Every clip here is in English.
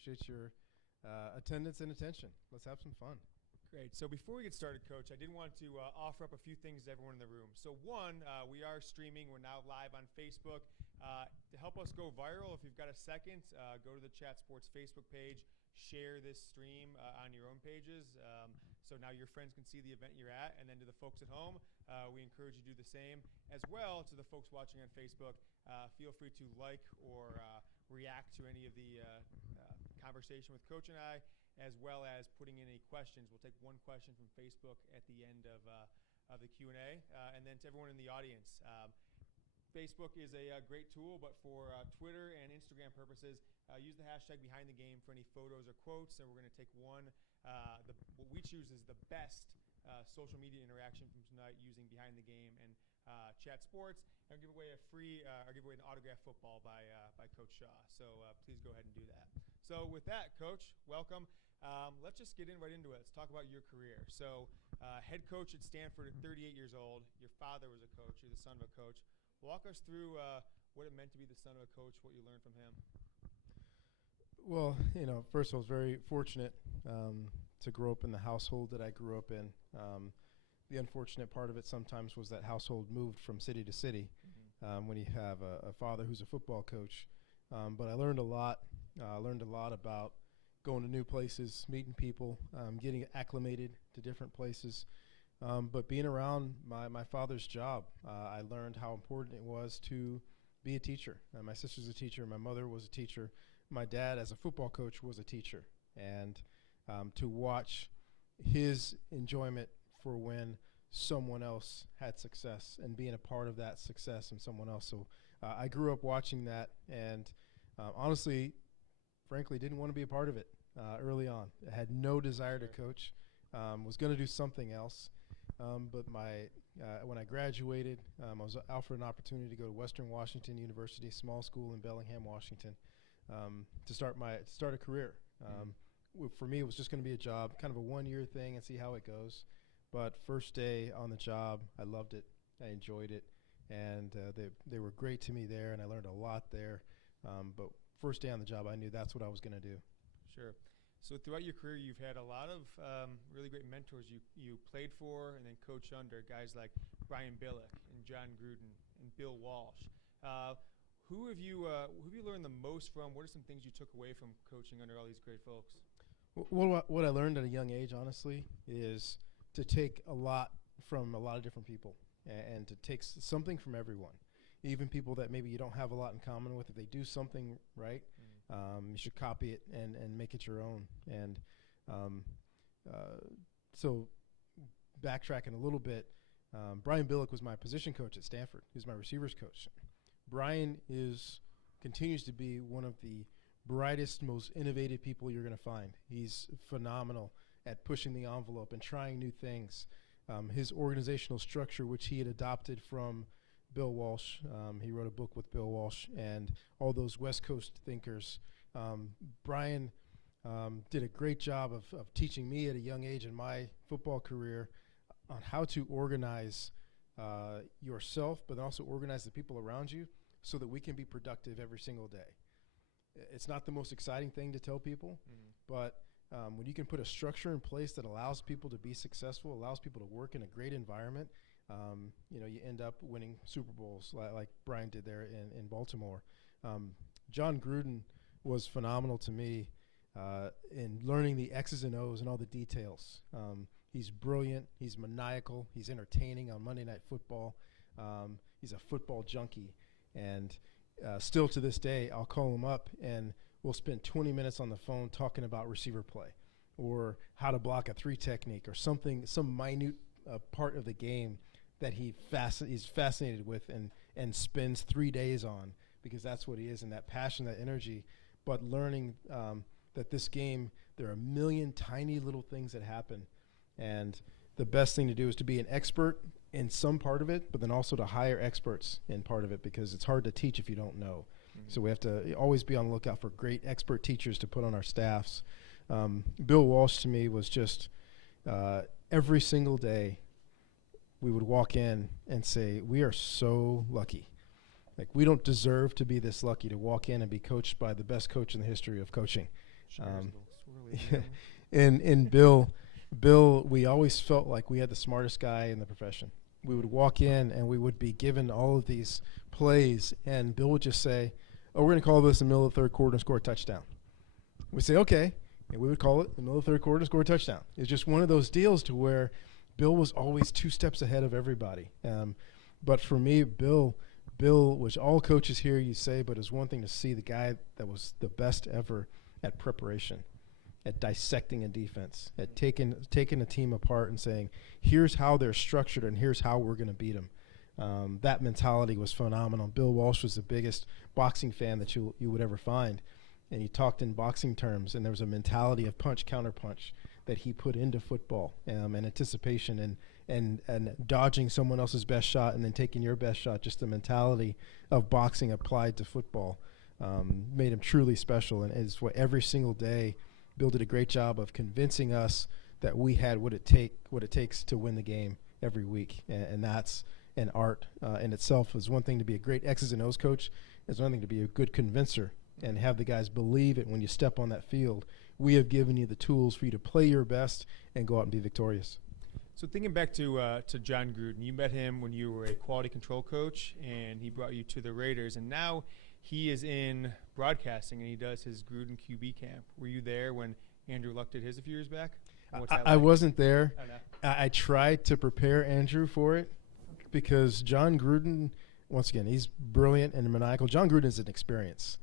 appreciate your attendance and attention. Let's have some fun. Great. So before we get started, Coach, I did want to offer up a few things to everyone in the room. So one, we are streaming. We're now live on Facebook. To help us go viral, if you've got a second, go to the Chat Sports Facebook page, share this stream on your own pages. So now your friends can see the event you're at. And then to the folks at home, we encourage you to do the same. As well, to the folks watching on Facebook, feel free to like or react to any of the conversation with Coach and I, as well as putting in any questions. We'll take one question from Facebook at the end of the Q&A. And then to everyone in the audience, Facebook is a great tool, but for Twitter and Instagram purposes, use the hashtag #BehindTheGame for any photos or quotes. And we're going to take one. What we choose is the best social media interaction from tonight using Behind the Game and Chat Sports. And I'll give away an autographed football by Coach Shaw. So please go ahead and do that. So with that, Coach, welcome. Let's just get right into it. Let's talk about your career. So head coach at Stanford at 38 years old. Your father was a coach. You're the son of a coach. Walk us through what it meant to be the son of a coach, what you learned from him. Well, first of all, I was very fortunate to grow up in the household that I grew up in. The unfortunate part of it sometimes was that household moved from city to city when you have a father who's a football coach. But I learned a lot. I learned a lot about going to new places, meeting people, getting acclimated to different places. But being around my father's job, I learned how important it was to be a teacher. My sister's a teacher. My mother was a teacher. My dad, as a football coach, was a teacher. And to watch his enjoyment for when someone else had success and being a part of that success in someone else. So I grew up watching that and honestly, frankly, didn't want to be a part of it early on. I had no desire to coach, was going to do something else. But when I graduated, I was offered an opportunity to go to Western Washington University, small school in Bellingham, Washington, to start a career. For me, it was just going to be a job, kind of a one-year thing, and see how it goes. But first day on the job, I loved it. I enjoyed it, and they were great to me there, and I learned a lot there. But first day on the job, I knew that's what I was going to do. Sure. So throughout your career, you've had a lot of really great mentors you played for and then coached under, guys like Brian Billick and John Gruden and Bill Walsh. Who have you learned the most from? What are some things you took away from coaching under all these great folks? What I learned at a young age, honestly, is to take a lot from a lot of different people and to take something from everyone. Even people that maybe you don't have a lot in common with, if they do something right, you should copy it and make it your own. And so backtracking a little bit, Brian Billick was my position coach at Stanford. He was my receivers coach. Brian continues to be one of the brightest, most innovative people you're going to find. He's phenomenal at pushing the envelope and trying new things. His organizational structure, which he had adopted from Bill Walsh. He wrote a book with Bill Walsh and all those West Coast thinkers. Brian did a great job of teaching me at a young age in my football career on how to organize yourself, but also organize the people around you so that we can be productive every single day. It's not the most exciting thing to tell people, but when you can put a structure in place that allows people to be successful, allows people to work in a great environment, you end up winning Super Bowls like Brian did there in Baltimore. John Gruden was phenomenal to me in learning the X's and O's and all the details. He's brilliant. He's maniacal. He's entertaining on Monday Night Football. He's a football junkie. And still to this day, I'll call him up and we'll spend 20 minutes on the phone talking about receiver play or how to block a 3 technique or some minute part of the game that he's fascinated with and spends 3 days on, because that's what he is, and that passion, that energy. But learning that this game, there are a million tiny little things that happen, and the best thing to do is to be an expert in some part of it, but then also to hire experts in part of it, because it's hard to teach if you don't know. So we have to always be on the lookout for great expert teachers to put on our staffs. Bill Walsh to me was just every single day we would walk in and say, we are so lucky. Like, we don't deserve to be this lucky to walk in and be coached by the best coach in the history of coaching. And Bill, we always felt like we had the smartest guy in the profession. We would walk in and we would be given all of these plays, and Bill would just say, "Oh, we're going to call this in the middle of the third quarter and score a touchdown." We'd say, "Okay," and we would call it in the middle of the third quarter and score a touchdown. It's just one of those deals to where Bill was always 2 steps ahead of everybody. But for me, Bill, which all coaches hear you say, but it's one thing to see the guy that was the best ever at preparation, at dissecting a defense, at taking a team apart and saying, here's how they're structured and here's how we're going to beat them. That mentality was phenomenal. Bill Walsh was the biggest boxing fan that you would ever find. And he talked in boxing terms, and there was a mentality of punch, counterpunch that he put into football, and anticipation and dodging someone else's best shot and then taking your best shot. Just the mentality of boxing applied to football made him truly special. And it's what every single day Bill did a great job of convincing us that we had what it takes to win the game every week. And that's an art in itself. It's one thing to be a great X's and O's coach. It's one thing to be a good convincer and have the guys believe it when you step on that field. We have given you the tools for you to play your best and go out and be victorious. So thinking back to John Gruden, you met him when you were a quality control coach, and he brought you to the Raiders, and now he is in broadcasting, and he does his Gruden QB camp. Were you there when Andrew Luck did his a few years back? I wasn't there. Oh, no. I tried to prepare Andrew for it because John Gruden, once again, he's brilliant and maniacal. John Gruden is an experience,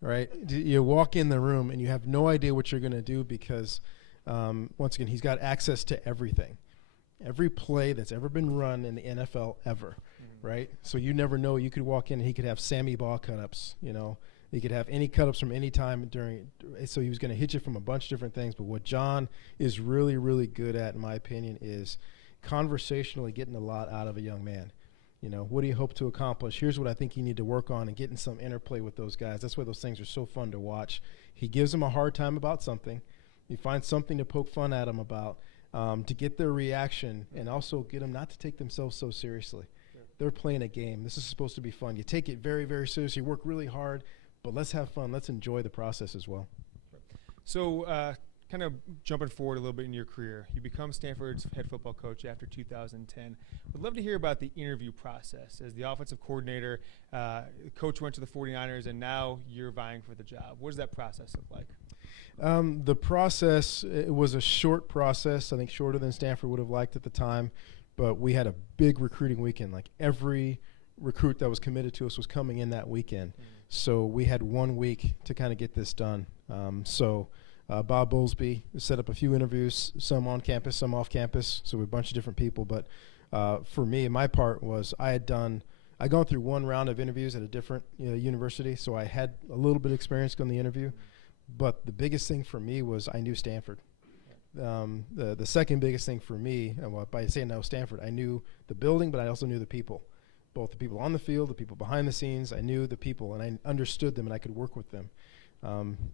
right? You walk in the room and you have no idea what you're going to do because, once again, he's got access to everything. Every play that's ever been run in the NFL ever, right? So you never know. You could walk in and he could have Sammy Baugh cut-ups, you know. He could have any cut-ups from any time during. So he was going to hit you from a bunch of different things. But what John is really, really good at, in my opinion, is conversationally getting a lot out of a young man. You know, what do you hope to accomplish? Here's what I think you need to work on, and getting some interplay with those guys. That's why those things are so fun to watch. He gives them a hard time about something. He finds something to poke fun at them about. To get their reaction and also get them not to take themselves so seriously. Yeah. They're playing a game. This is supposed to be fun. You take it very, very seriously. Work really hard, but let's have fun. Let's enjoy the process as well. So kind of jumping forward a little bit in your career, you become Stanford's head football coach after 2010. Would love to hear about the interview process. As the offensive coordinator, the coach went to the 49ers, and now you're vying for the job. What does that process look like? The process, it was a short process, I think shorter than Stanford would have liked at the time, but we had a big recruiting weekend. Like every recruit that was committed to us was coming in that weekend. So we had 1 week to kind of get this done. Bob Bowlesby set up a few interviews, some on campus, some off campus, so a bunch of different people. But for me, my part was I'd gone through one round of interviews at a different university, so I had a little bit of experience on the interview. But the biggest thing for me was I knew Stanford. The second biggest thing for me, by saying I know Stanford, I knew the building, but I also knew the people. Both the people on the field, the people behind the scenes. I knew the people, and I understood them, and I could work with them.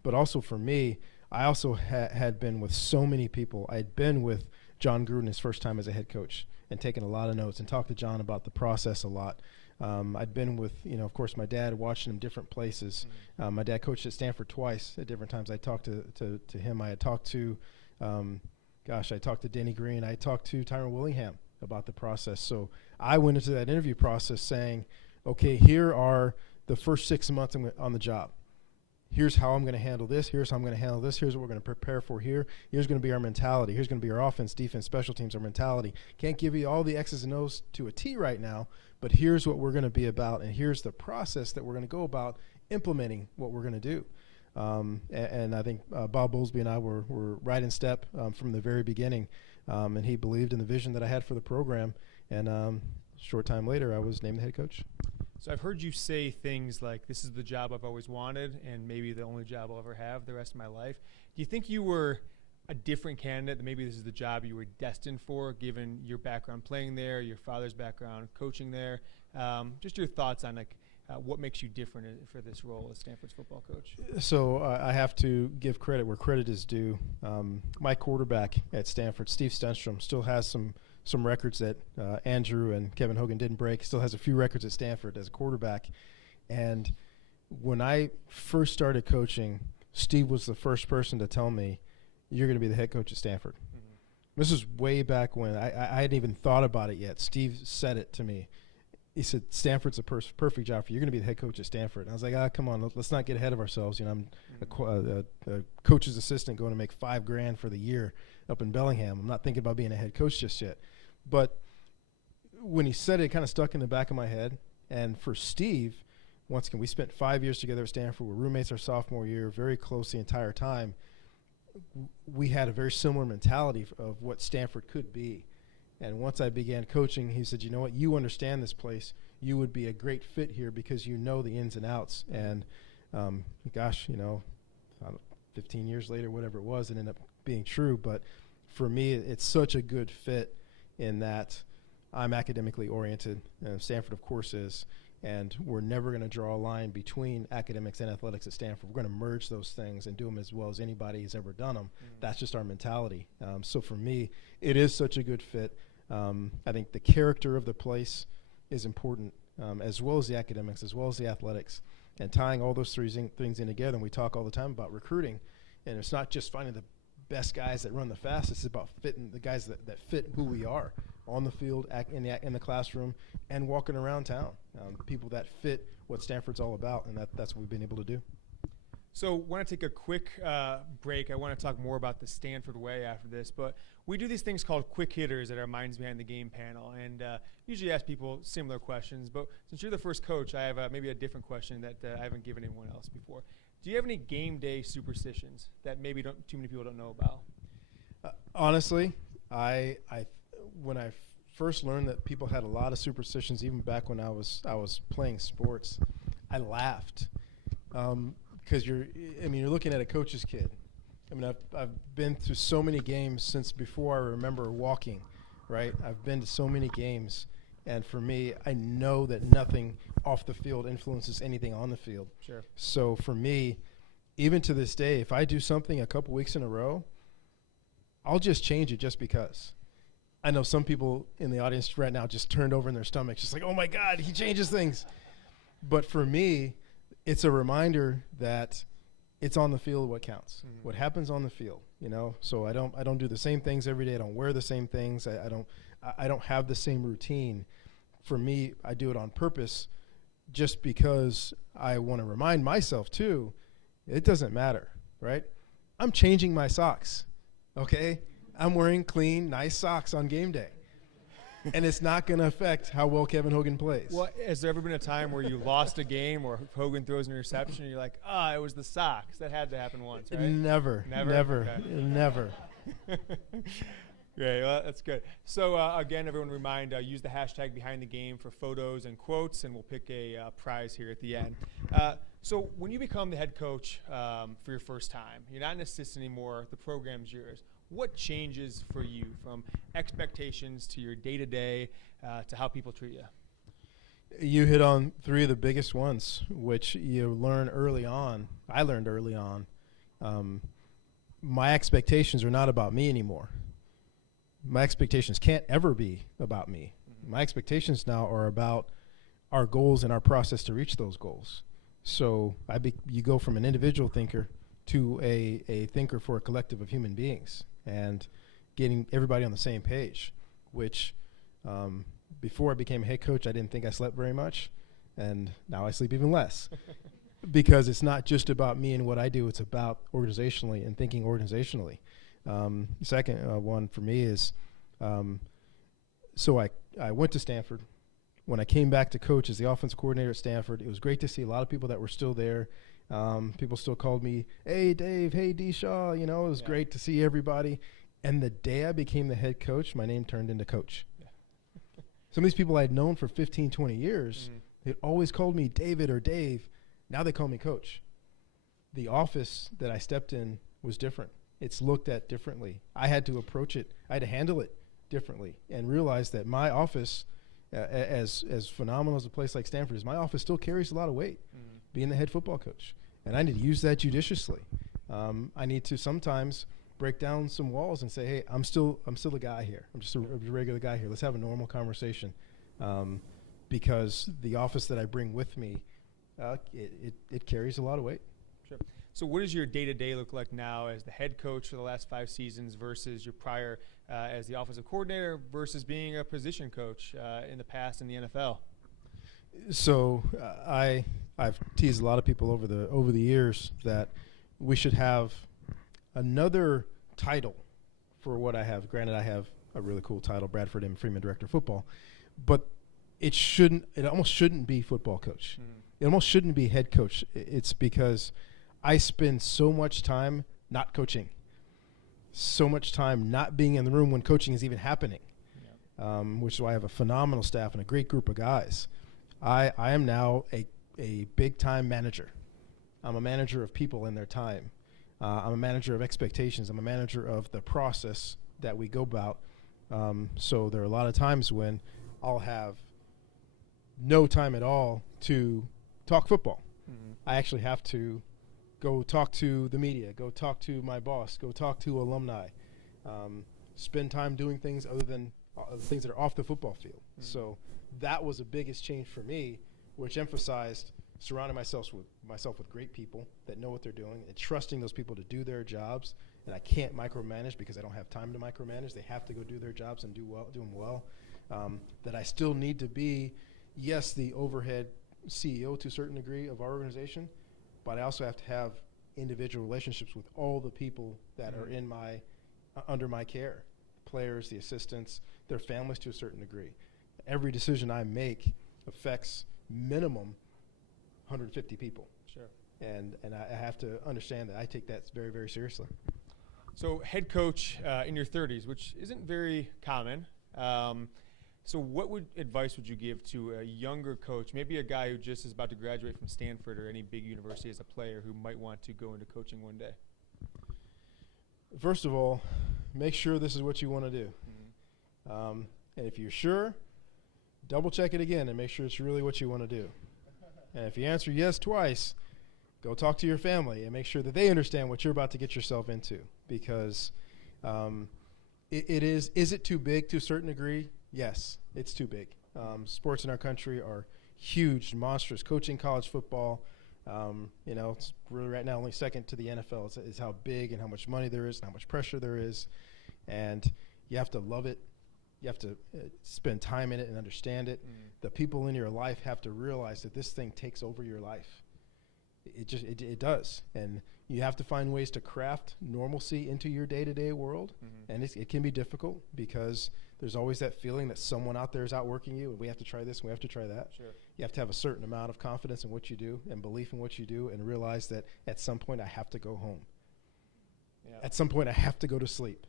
But also for me, I also had been with so many people. I had been with John Gruden his first time as a head coach and taken a lot of notes and talked to John about the process a lot. I'd been with, of course, my dad, watching him different places. My dad coached at Stanford twice at different times. I talked to him. I had talked to, I talked to Denny Green. I talked to Tyrone Willingham about the process. So I went into that interview process saying, okay, here are the first 6 months on the job. Here's how I'm going to handle this. Here's how I'm going to handle this. Here's what we're going to prepare for here. Here's going to be our mentality. Here's going to be our offense, defense, special teams, our mentality. Can't give you all the X's and O's to a T right now, but here's what we're going to be about, and here's the process that we're going to go about implementing what we're going to do. And I think Bob Bowlesby and I were right in step from the very beginning, and he believed in the vision that I had for the program. And a short time later, I was named the head coach. So I've heard you say things like, this is the job I've always wanted and maybe the only job I'll ever have the rest of my life. Do you think you were a different candidate, that maybe this is the job you were destined for, given your background playing there, your father's background coaching there? Just your thoughts on what makes you different for this role as Stanford's football coach? So I have to give credit where credit is due. My quarterback at Stanford, Steve Stenstrom, still has some records that Andrew and Kevin Hogan didn't break. Still has a few records at Stanford as a quarterback. And when I first started coaching, Steve was the first person to tell me, you're going to be the head coach at Stanford. This is way back when I hadn't even thought about it yet. Steve said it to me. He said, Stanford's a perfect job for you. You're going to be the head coach at Stanford. And I was like, come on, let's not get ahead of ourselves. I'm a coach's assistant going to make $5,000 for the year up in Bellingham. I'm not thinking about being a head coach just yet. But when he said it, it kind of stuck in the back of my head. And for Steve, once again, we spent 5 years together at Stanford. We're roommates our sophomore year, very close the entire time. We had a very similar mentality of what Stanford could be. And once I began coaching, he said, you know what, you understand this place. You would be a great fit here because you know the ins and outs. And gosh, 15 years later, whatever it was, it ended up being true. But for me, it's such a good fit in that I'm academically oriented. Stanford, of course, is. And we're never going to draw a line between academics and athletics at Stanford. We're going to merge those things and do them as well as anybody has ever done them. That's just our mentality. So for me, it is such a good fit. I think the character of the place is important, as well as the academics, as well as the athletics. And tying all those three things in together, and we talk all the time about recruiting, and it's not just finding the best guys that run the fastest, it's about fitting the guys that fit who we are on the field, in the classroom, and walking around town. People that fit what Stanford's all about, and that's what we've been able to do. So I want to take a quick break. I want to talk more about the Stanford Way after this, but we do these things called quick hitters at our Minds Behind the Game panel, and usually ask people similar questions, but since you're the first coach, I have maybe a different question that I haven't given anyone else before. Do you have any game day superstitions that maybe too many people don't know about? Honestly, when I first learned that people had a lot of superstitions, even back when I was playing sports, I laughed. Because you're looking at a coach's kid. I've been through so many games since before I remember walking, right? I've been to so many games, and for me, I know that nothing off the field influences anything on the field. Sure. So for me, even to this day, if I do something a couple weeks in a row, I'll just change it just because. I know some people in the audience right now just turned over in their stomachs, just like, oh my God, he changes things. But for me, it's a reminder that it's on the field what counts. What happens on the field, So I don't do the same things every day. I don't wear the same things. I don't have the same routine. For me, I do it on purpose, just because I want to remind myself too. It doesn't matter, right? I'm changing my socks, okay? I'm wearing clean, nice socks on game day. And it's not going to affect how well Kevin Hogan plays. Well, has there ever been a time where you lost a game or Hogan throws an interception and you're like, it was the socks? That had to happen once, right? Never. Okay. Never. Great. Well, that's good. So, again, everyone remind, use the hashtag behind the game for photos and quotes, and we'll pick a prize here at the end. So when you become the head coach for your first time, you're not an assistant anymore. The program's yours. What changes for you from expectations to your day-to-day to how people treat you? You hit on three of the biggest ones, which you learn early on. I learned early on. My expectations are not about me anymore. My expectations can't ever be about me. My expectations now are about our goals and our process to reach those goals. So you go from an individual thinker to a thinker for a collective of human beings, and getting everybody on the same page, which before I became a head coach, I didn't think I slept very much, and now I sleep even less. Because it's not just about me and what I do, it's about organizationally and thinking organizationally. Second one for me is, so I went to Stanford. When I came back to coach as the offense coordinator at Stanford, it was great to see a lot of people that were still there. People still called me, hey, Dave, hey, D. Shaw. It was great to see everybody. And the day I became the head coach, my name turned into coach. Yeah. Some of these people I'd known for 15, 20 years, they'd always called me David or Dave. Now they call me coach. The office that I stepped in was different. It's looked at differently. I had to approach it. I had to handle it differently and realize that my office, as phenomenal as a place like Stanford is, my office still carries a lot of weight, being the head football coach. And I need to use that judiciously. I need to sometimes break down some walls and say, hey, I'm still the guy here. I'm just a regular guy here. Let's have a normal conversation. Because the office that I bring with me, it carries a lot of weight. Sure. So what does your day-to-day look like now as the head coach for the last 5 seasons versus your prior as the offensive coordinator versus being a position coach in the past in the NFL? So I've teased a lot of people over the years that we should have another title for what I have. Granted, I have a really cool title, Bradford M. Freeman Director of Football, but it almost shouldn't be football coach. It almost shouldn't be head coach. It's because I spend so much time not coaching, so much time not being in the room when coaching is even happening, which is why I have a phenomenal staff and a great group of guys. I am now a big-time manager. I'm a manager of people and their time. I'm a manager of expectations. I'm a manager of the process that we go about. So there are a lot of times when I'll have no time at all to talk football. I actually have to go talk to the media, go talk to my boss, go talk to alumni, spend time doing things other than things that are off the football field. So that was the biggest change for me, which emphasized surrounding myself with great people that know what they're doing and trusting those people to do their jobs. And I can't micromanage because I don't have time to micromanage. They have to go do their jobs and do them well. That I still need to be, yes, the overhead CEO to a certain degree of our organization, but I also have to have individual relationships with all the people that are in under my care, players, the assistants, their families to a certain degree. Every decision I make affects minimum 150 people. Sure. And I have to understand that I take that very, very seriously. So head coach in your 30s, which isn't very common. So what advice would you give to a younger coach, maybe a guy who just is about to graduate from Stanford or any big university as a player who might want to go into coaching one day? First of all, make sure this is what you want to do. And if you're sure, double check it again and make sure it's really what you want to do. And if you answer yes twice, go talk to your family and make sure that they understand what you're about to get yourself into. Because is it too big to a certain degree? Yes, it's too big. Sports in our country are huge, monstrous. Coaching college football, it's really right now only second to the NFL. It's how big and how much money there is and how much pressure there is. And you have to love it. You have to spend time in it and understand it. The people in your life have to realize that this thing takes over your life. It does. And you have to find ways to craft normalcy into your day-to-day world. And it can be difficult because there's always that feeling that someone out there is outworking you and we have to try this and we have to try that. Sure. You have to have a certain amount of confidence in what you do and belief in what you do and realize that at some point I have to go home. Yeah. At some point I have to go to sleep.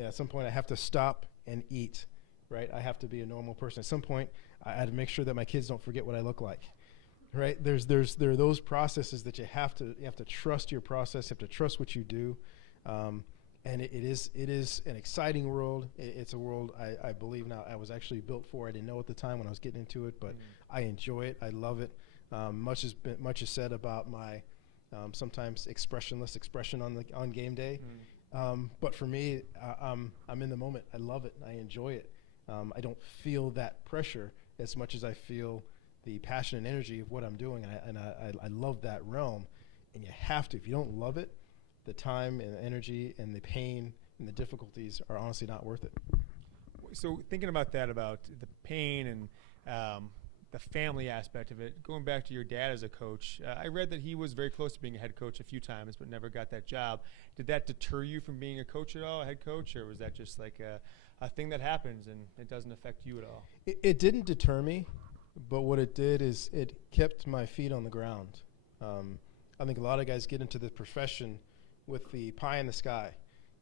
At some point I have to stop and eat, right? I have to be a normal person. At some point I had to make sure that my kids don't forget what I look like. Right? There are those processes that you have to trust your process, you have to trust what you do. And it is an exciting world. It's a world I believe now I was actually built for. I didn't know at the time when I was getting into it, but I enjoy it. I love it. Much is said about my sometimes expressionless expression on game day. But for me, I'm in the moment. I love it. I enjoy it. I don't feel that pressure as much as I feel the passion and energy of what I'm doing, and I love that realm. And you have to. If you don't love it, the time and the energy and the pain and the difficulties are honestly not worth it. So thinking about that, about the pain and the family aspect of it, going back to your dad as a coach, I read that he was very close to being a head coach a few times but never got that job. Did that deter you from being a coach at all, a head coach, or was that just like a thing that happens and it doesn't affect you at all? It didn't deter me, but what it did is it kept my feet on the ground. I think a lot of guys get into the profession with the pie in the sky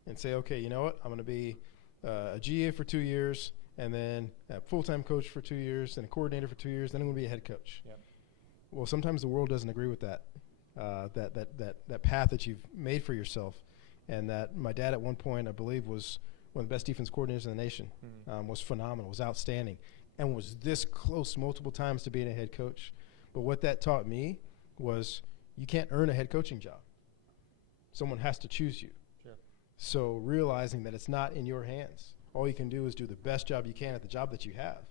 and say, okay, you know what, I'm going to be a GA for 2 years and then a full-time coach for 2 years and a coordinator for 2 years, then I'm going to be a head coach. Yep. Well, sometimes the world doesn't agree with that path that you've made for yourself. And that my dad at one point, I believe, was one of the best defense coordinators in the nation, was phenomenal, was outstanding, and was this close multiple times to being a head coach. But what that taught me was you can't earn a head coaching job. Someone has to choose you. Sure. So realizing that it's not in your hands. All you can do is do the best job you can at the job that you have.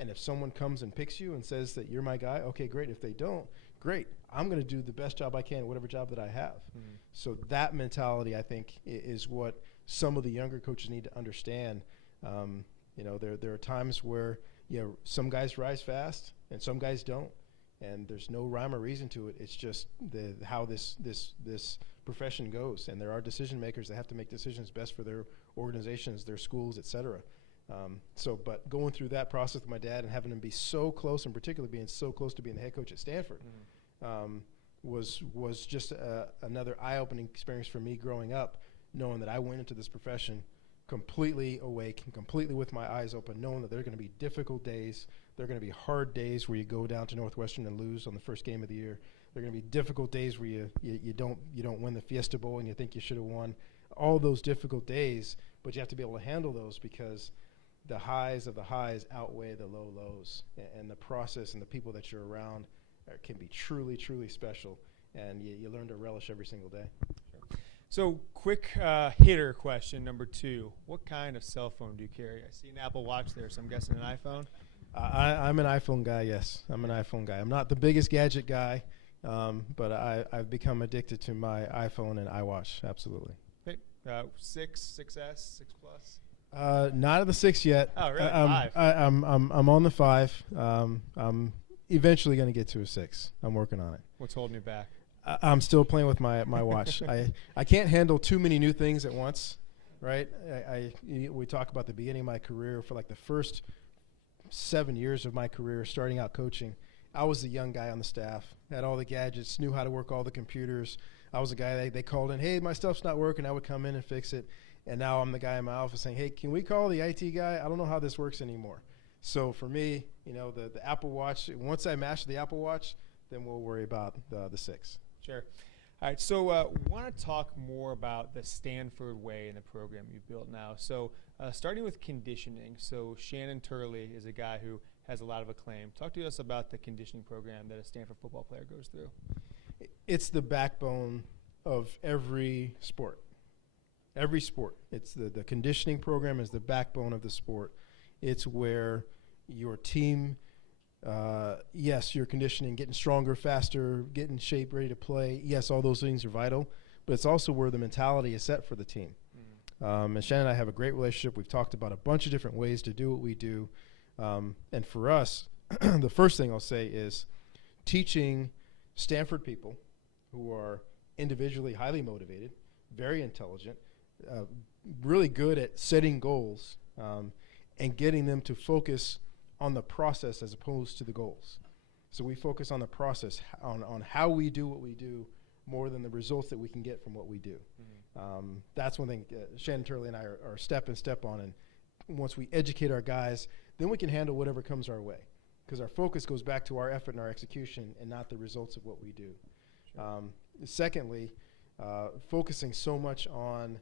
And if someone comes and picks you and says that you're my guy, okay, great. If they don't, great. I'm going to do the best job I can, whatever job that I have. Mm-hmm. So that mentality, I think, is what some of the younger coaches need to understand. There are times where some guys rise fast and some guys don't, and there's no rhyme or reason to it. It's just how this profession goes, and there are decision makers that have to make decisions best for their organizations, their schools, et cetera. But going through that process with my dad and having him be so close, and particularly being so close to being the head coach at Stanford, was just another eye-opening experience for me growing up, knowing that I went into this profession completely awake and completely with my eyes open, knowing that there are going to be difficult days. There are going to be hard days where you go down to Northwestern and lose on the first game of the year. There are going to be difficult days where you don't win the Fiesta Bowl and you think you should have won. All those difficult days, but you have to be able to handle those because the highs of the highs outweigh the low lows, and the process and the people that you're around can be truly, truly special, and you learn to relish every single day. So quick hitter question, number 2. What kind of cell phone do you carry? I see an Apple Watch there, so I'm guessing an iPhone? I'm an iPhone guy, yes. I'm an iPhone guy. I'm not the biggest gadget guy, but I've become addicted to my iPhone and iWatch, absolutely. Okay. 6, 6S, 6 Plus? Not at the 6 yet. Oh, really? 5? I'm on the 5. I'm eventually going to get to a 6. I'm working on it. What's holding you back? I'm still playing with my watch. I can't handle too many new things at once, right? We talk about the beginning of my career. For like the first 7 years of my career, starting out coaching, I was the young guy on the staff, had all the gadgets, knew how to work all the computers. I was the guy they called in, hey, my stuff's not working. I would come in and fix it. And now I'm the guy in my office saying, hey, can we call the IT guy? I don't know how this works anymore. So for me, the Apple Watch, once I master the Apple Watch, then we'll worry about the 6. Sure. All right, so want to talk more about the Stanford Way and the program you've built now. So starting with conditioning. So Shannon Turley is a guy who has a lot of acclaim. Talk to us about the conditioning program that a Stanford football player goes through. It's the backbone of every sport. Every sport. It's the conditioning program is the backbone of the sport. It's where your team, yes, your conditioning, getting stronger, faster, getting in shape, ready to play. Yes, all those things are vital, but it's also where the mentality is set for the team. Mm-hmm. And Shannon and I have a great relationship. We've talked about a bunch of different ways to do what we do. And for us, the first thing I'll say is teaching Stanford people who are individually highly motivated, very intelligent, really good at setting goals, and getting them to focus on the process as opposed to the goals. So we focus on the process, on how we do what we do more than the results that we can get from what we do. Mm-hmm. That's one thing Shannon Turley and I are step and step on. And once we educate our guys, then we can handle whatever comes our way, because our focus goes back to our effort and our execution and not the results of what we do. Sure. Secondly, focusing so much on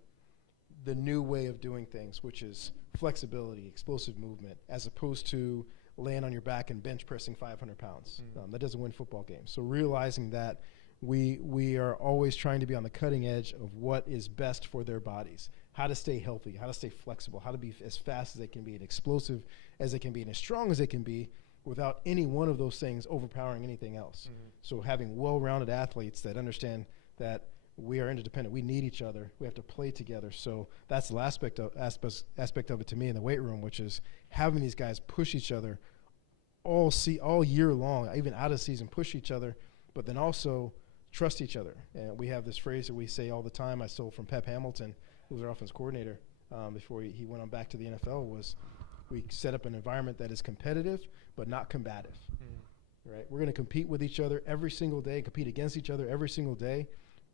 the new way of doing things, which is flexibility, explosive movement, as opposed to laying on your back and bench pressing 500 pounds. Mm. That doesn't win football games. So realizing that we are always trying to be on the cutting edge of what is best for their bodies, how to stay healthy, how to stay flexible, how to be as fast as they can be and explosive as they can be and as strong as they can be without any one of those things overpowering anything else. Mm-hmm. So having well-rounded athletes that understand that we are interdependent. We need each other. We have to play together. So that's the aspect of it to me in the weight room, which is having these guys push each other all year long, even out of season, push each other, but then also trust each other. And we have this phrase that we say all the time. I stole from Pep Hamilton, who was our offense coordinator before he went on back to the NFL. Was we set up an environment that is competitive but not combative. Mm. Right? We're going to compete with each other every single day, compete against each other every single day.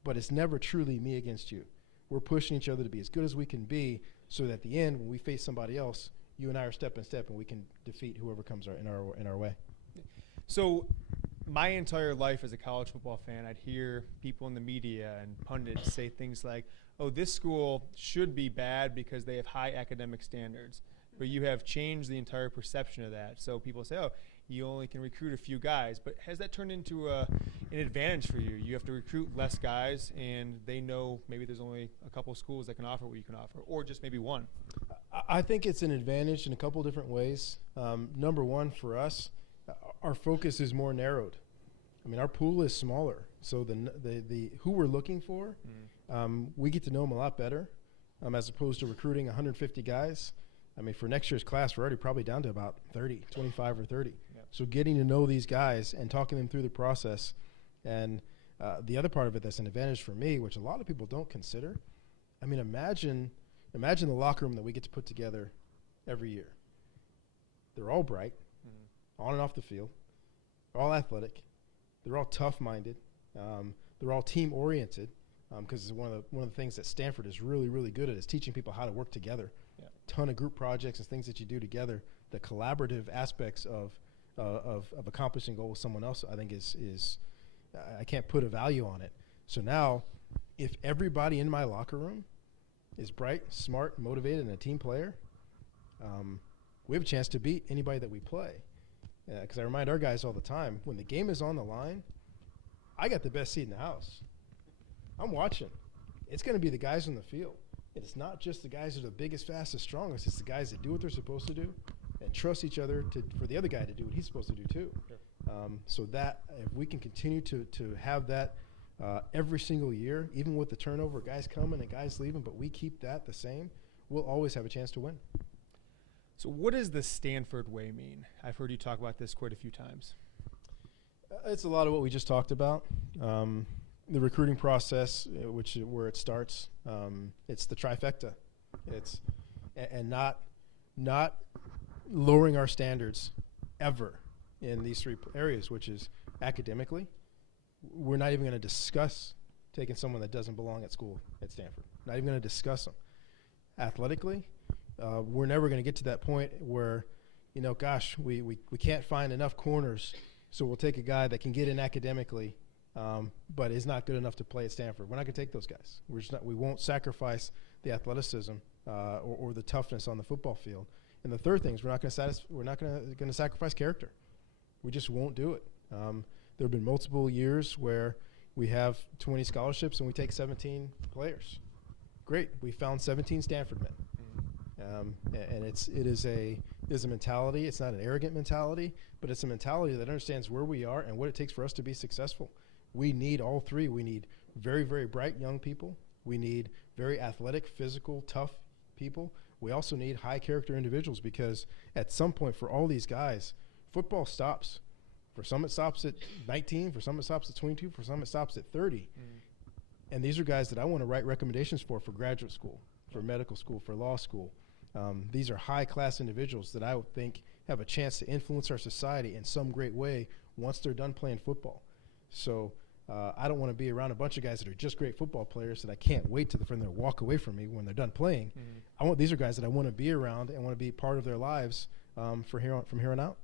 But it's never truly me against you. We're pushing each other to be as good as we can be, so that at the end, when we face somebody else, you and I are step in step, and we can defeat whoever comes in our way. So my entire life as a college football fan, I'd hear people in the media and pundits say things like, oh, this school should be bad because they have high academic standards. But you have changed the entire perception of that. So people say, oh, you only can recruit a few guys. But has that turned into an advantage for you? You have to recruit less guys, and they know maybe there's only a couple schools that can offer what you can offer, or just maybe one. I think it's an advantage in a couple different ways. Number one, for us, our focus is more narrowed. I mean, our pool is smaller, so the who we're looking for, we get to know them a lot better, as opposed to recruiting 150 guys. I mean, for next year's class, we're already probably down to about 30, 25 or 30. Yep. So getting to know these guys and talking them through the process, and the other part of it that's an advantage for me, which a lot of people don't consider. I mean, imagine the locker room that we get to put together every year. They're all bright, on and off the field. They're all athletic. They're all tough-minded. They're all team-oriented, because one of the things that Stanford is really, really good at is teaching people how to work together. Yeah. Ton of group projects and things that you do together. The collaborative aspects of accomplishing a goal with someone else, I think is I can't put a value on it. So now, if everybody in my locker room is bright, smart, motivated, and a team player, we have a chance to beat anybody that we play. Because I remind our guys all the time, when the game is on the line, I got the best seat in the house. I'm watching. It's going to be the guys on the field. And it's not just the guys that are the biggest, fastest, strongest. It's the guys that do what they're supposed to do and trust each other for the other guy to do what he's supposed to do too. Sure. So that if we can continue to have that every single year, even with the turnover, guys coming and guys leaving, but we keep that the same, we'll always have a chance to win. So what does the Stanford Way mean? I've heard you talk about this quite a few times. It's a lot of what we just talked about. The recruiting process, where it starts, it's the trifecta. It's and not lowering our standards ever in these three areas, which is academically. We're not even going to discuss taking someone that doesn't belong at school at Stanford. Not even going to discuss them. Athletically, we're never going to get to that point where, gosh, we can't find enough corners, so we'll take a guy that can get in academically, but is not good enough to play at Stanford. We're not going to take those guys. We won't sacrifice the athleticism or the toughness on the football field. And the third thing is we're not going to sacrifice character. We just won't do it. There have been multiple years where we have 20 scholarships and we take 17 players. Great, we found 17 Stanford men. And it is a mentality. It's not an arrogant mentality, but it's a mentality that understands where we are and what it takes for us to be successful. We need all three. We need very, very bright young people. We need very athletic, physical, tough people. We also need high character individuals, because at some point for all these guys, football stops. For some it stops at 19, for some it stops at 22, for some it stops at 30. And these are guys that I want to write recommendations for graduate school, for medical school, for law school. These are high-class individuals that I would think have a chance to influence our society in some great way once they're done playing football. So I don't want to be around a bunch of guys that are just great football players that I can't wait for them to walk away from me when they're done playing. These are guys that I want to be around and want to be part of their lives from here on out.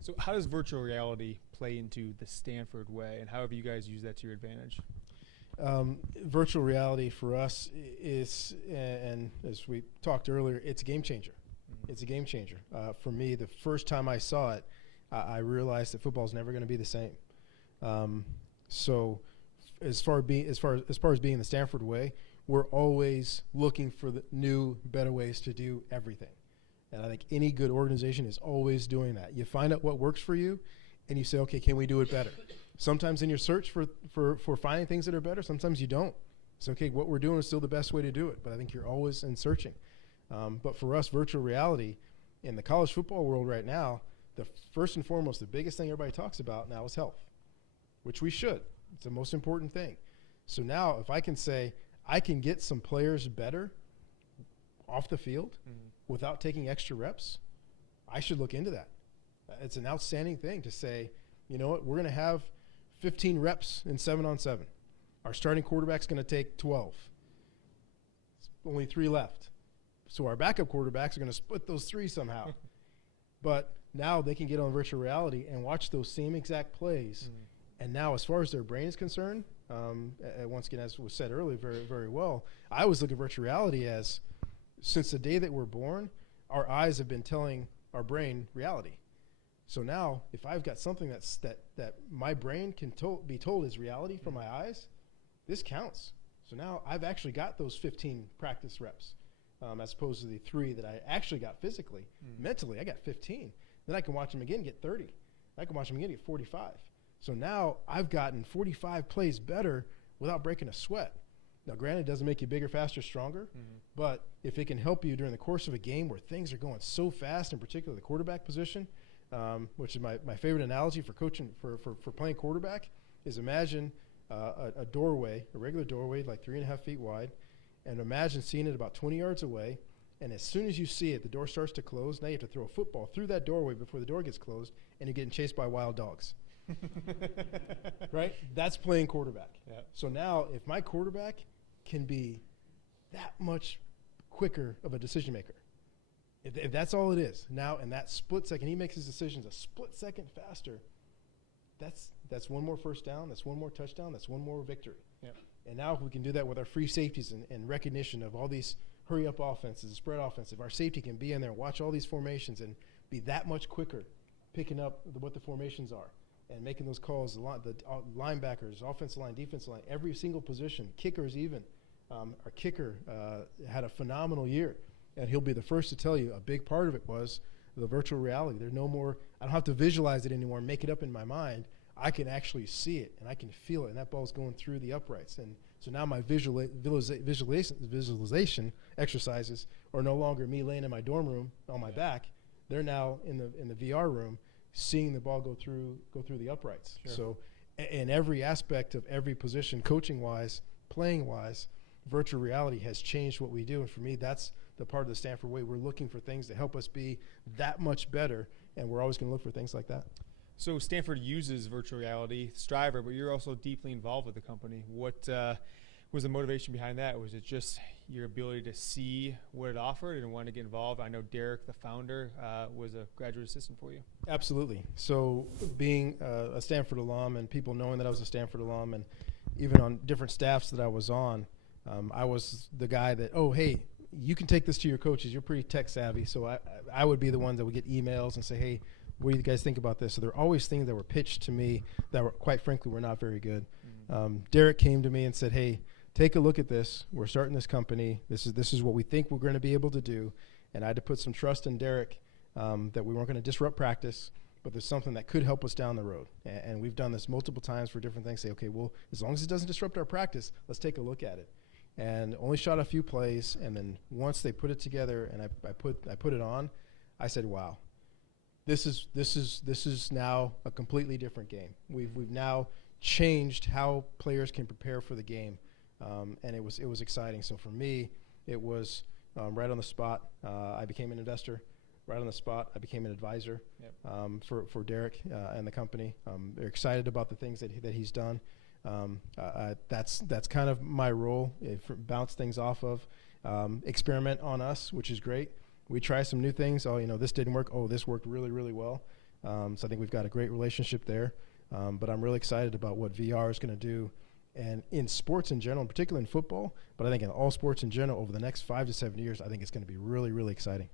So how does virtual reality play into the Stanford Way, and how have you guys used that to your advantage? Virtual reality for us is, and as we talked earlier, it's a game changer. It's a game changer. For me, the first time I saw it, I realized that football is never going to be the same. So as far as being the Stanford Way, we're always looking for the new, better ways to do everything. And I think any good organization is always doing that. You find out what works for you, and you say, okay, can we do it better? Sometimes in your search for finding things that are better, sometimes you don't. It's okay, what we're doing is still the best way to do it, but I think you're always in searching. But for us, virtual reality, in the college football world right now, the first and foremost, the biggest thing everybody talks about now is health, which we should. It's the most important thing. So now if I can say, I can get some players better off the field without taking extra reps, I should look into that. It's an outstanding thing to say, you know what, we're going to have 15 reps in 7-on-7. Our starting quarterback's going to take 12. It's only 3 left. So our backup quarterbacks are going to split those 3 somehow. But now they can get on virtual reality and watch those same exact plays. And now as far as their brain is concerned, once again, as was said earlier very, very well, I always look at virtual reality as, since the day that we're born, our eyes have been telling our brain reality. So now, if I've got something that my brain can be told is reality from my eyes, this counts. So now I've actually got those 15 practice reps. as opposed to the 3 that I actually got physically. Mentally, I got 15. Then I can watch him again get 30. I can watch him again get 45. So now I've gotten 45 plays better without breaking a sweat. Now, granted, it doesn't make you bigger, faster, stronger, but if it can help you during the course of a game where things are going so fast, in particular the quarterback position, which is my favorite analogy for coaching, for playing quarterback, is imagine a doorway, a regular doorway like 3.5 feet wide, and imagine seeing it about 20 yards away, and as soon as you see it, the door starts to close. Now you have to throw a football through that doorway before the door gets closed, and you're getting chased by wild dogs. Right? That's playing quarterback. Yep. So now if my quarterback can be that much quicker of a decision maker, if that's all it is, now in that split second, he makes his decisions a split second faster, that's one more first down, that's one more touchdown, that's one more victory. Yep. And now if we can do that with our free safeties and recognition of all these hurry-up offenses, spread offensive, our safety can be in there and watch all these formations and be that much quicker picking up what the formations are and making those calls, the linebackers, offensive line, defensive line, every single position, kickers even. Our kicker had a phenomenal year, and he'll be the first to tell you a big part of it was the virtual reality. There's no more, I don't have to visualize it anymore and make it up in my mind. I can actually see it, and I can feel it, and that ball's going through the uprights. And so now my visualization exercises are no longer me laying in my dorm room on my back. They're now in the VR room, seeing the ball go through the uprights. Sure. So in every aspect of every position, coaching-wise, playing-wise, virtual reality has changed what we do. And for me, that's the part of the Stanford Way. We're looking for things to help us be that much better, and we're always going to look for things like that. So Stanford uses virtual reality, Striver, but you're also deeply involved with the company. What was the motivation behind that? Was it just your ability to see what it offered and want to get involved? I know Derek, the founder, was a graduate assistant for you. Absolutely. So being a Stanford alum and people knowing that I was a Stanford alum, and even on different staffs that I was on, I was the guy that, oh, hey, you can take this to your coaches. You're pretty tech savvy. So I would be the one that would get emails and say, hey, what do you guys think about this? So there are always things that were pitched to me that were, quite frankly, were not very good. Derek came to me and said, hey, take a look at this. We're starting this company. This is what we think we're going to be able to do. And I had to put some trust in Derek that we weren't going to disrupt practice, but there's something that could help us down the road. And we've done this multiple times for different things. Say, okay, well, as long as it doesn't disrupt our practice, let's take a look at it. And only shot a few plays, and then once they put it together and I put it on, I said, wow. This is now a completely different game. We've now changed how players can prepare for the game, and it was exciting. So for me, it was right on the spot. I became an investor. Right on the spot, I became an advisor for Derek and the company. They're excited about the things that he's done. That's kind of my role. Bounce things off of, experiment on us, which is great. We try some new things. Oh, this didn't work. Oh, this worked really, really well. So I think we've got a great relationship there. But I'm really excited about what VR is going to do, and in sports in general, particularly in football, but I think in all sports in general over the next 5 to 7 years, I think it's going to be really, really exciting.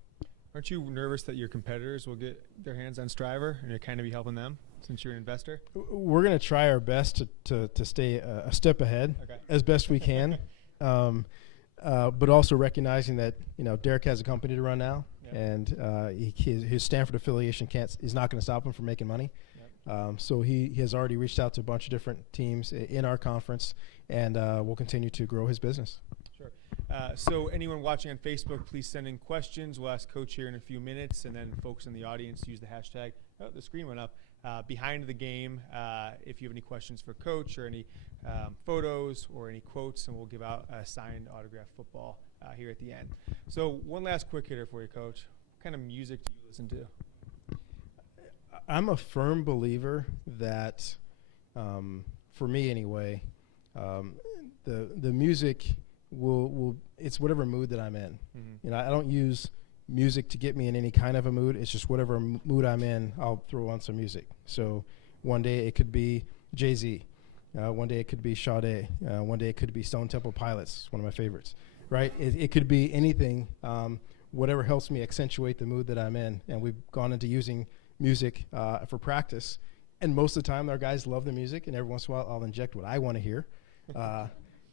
Aren't you nervous that your competitors will get their hands on Striver and you'll kind of be helping them since you're an investor? We're going to try our best to stay a step ahead as best we can. But also recognizing that Derek has a company to run now, and his Stanford affiliation is not going to stop him from making money. So he has already reached out to a bunch of different teams in our conference, and will continue to grow his business. Sure. So anyone watching on Facebook, please send in questions. We'll ask Coach here in a few minutes, and then folks in the audience use the hashtag. Oh, the screen went up. Behind the game, if you have any questions for Coach or any photos or any quotes, and we'll give out a signed autographed football here at the end. So one last quick hitter for you, Coach. What kind of music do you listen to? I'm a firm believer that, for me anyway, the music will it's whatever mood that I'm in. Mm-hmm. I don't use music to get me in any kind of a mood. It's just whatever mood I'm in, I'll throw on some music. So one day it could be Jay-Z. One day it could be Sade. One day it could be Stone Temple Pilots, one of my favorites, right? It could be anything, whatever helps me accentuate the mood that I'm in. And we've gone into using music for practice. And most of the time our guys love the music, and every once in a while I'll inject what I want to hear.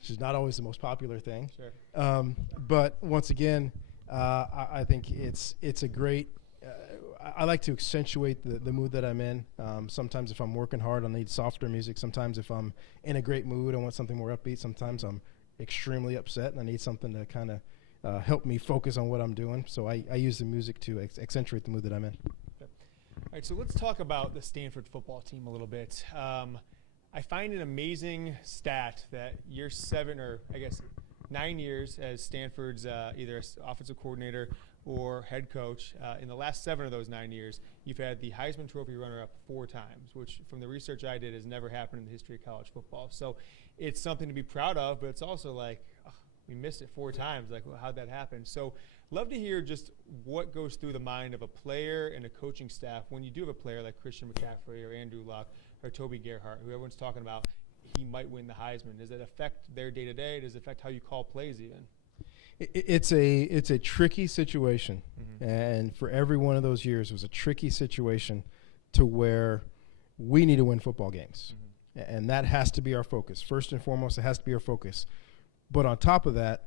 which is not always the most popular thing. Sure. But once again, I think it's a great. I like to accentuate the mood that I'm in. Sometimes if I'm working hard, I need softer music. Sometimes if I'm in a great mood, I want something more upbeat. Sometimes I'm extremely upset and I need something to kind of help me focus on what I'm doing. So I use the music to accentuate the mood that I'm in. Okay. All right, so let's talk about the Stanford football team a little bit. I find an amazing stat that you're 9 years as Stanford's either offensive coordinator or head coach. In the last 7 of those 9 years, you've had the Heisman Trophy runner-up 4 times, which from the research I did has never happened in the history of college football. So it's something to be proud of, but it's also like, we missed it 4 times. Like, well, how'd that happen? So love to hear just what goes through the mind of a player and a coaching staff when you do have a player like Christian McCaffrey or Andrew Luck or Toby Gerhart, who everyone's talking about, he might win the Heisman. Does it affect their day-to-day? Does it affect how you call plays even? It's a tricky situation, and for every one of those years, it was a tricky situation to where we need to win football games, and that has to be our focus. First and foremost, it has to be our focus. But on top of that,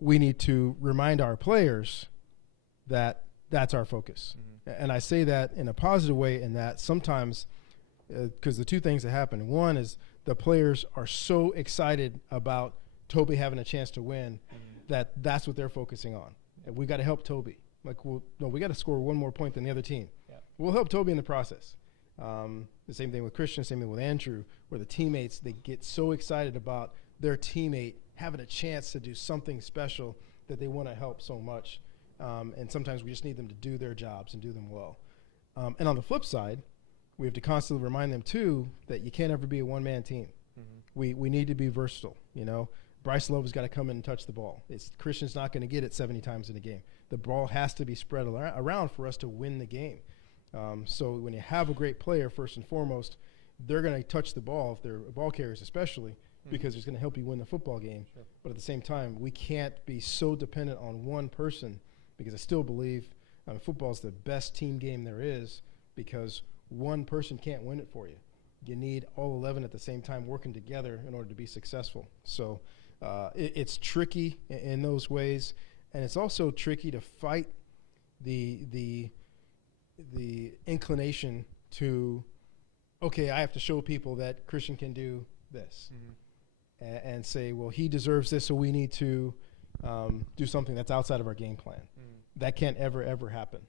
we need to remind our players that that's our focus. And I say that in a positive way in that sometimes, because the two things that happen, one is the players are so excited about Toby having a chance to win that's what they're focusing on. And we got to help Toby. Like, we got to score one more point than the other team. Yeah. We'll help Toby in the process. The same thing with Christian, same thing with Andrew, where the teammates, they get so excited about their teammate having a chance to do something special that they want to help so much. And sometimes we just need them to do their jobs and do them well. And on the flip side, we have to constantly remind them, too, that you can't ever be a one-man team. We need to be versatile, you know. Bryce Love has got to come in and touch the ball. Christian's not going to get it 70 times in a game. The ball has to be spread around for us to win the game. So when you have a great player, first and foremost, they're going to touch the ball, if they're ball carriers especially, because it's going to help you win the football game. Sure. But at the same time, we can't be so dependent on one person, because I still believe football is the best team game there is, because one person can't win it for you. You need all 11 at the same time working together in order to be successful. So it's tricky in those ways, and it's also tricky to fight the inclination to, okay, I have to show people that Christian can do this, and say, well, he deserves this, so we need to do something that's outside of our game plan. That can't ever happen,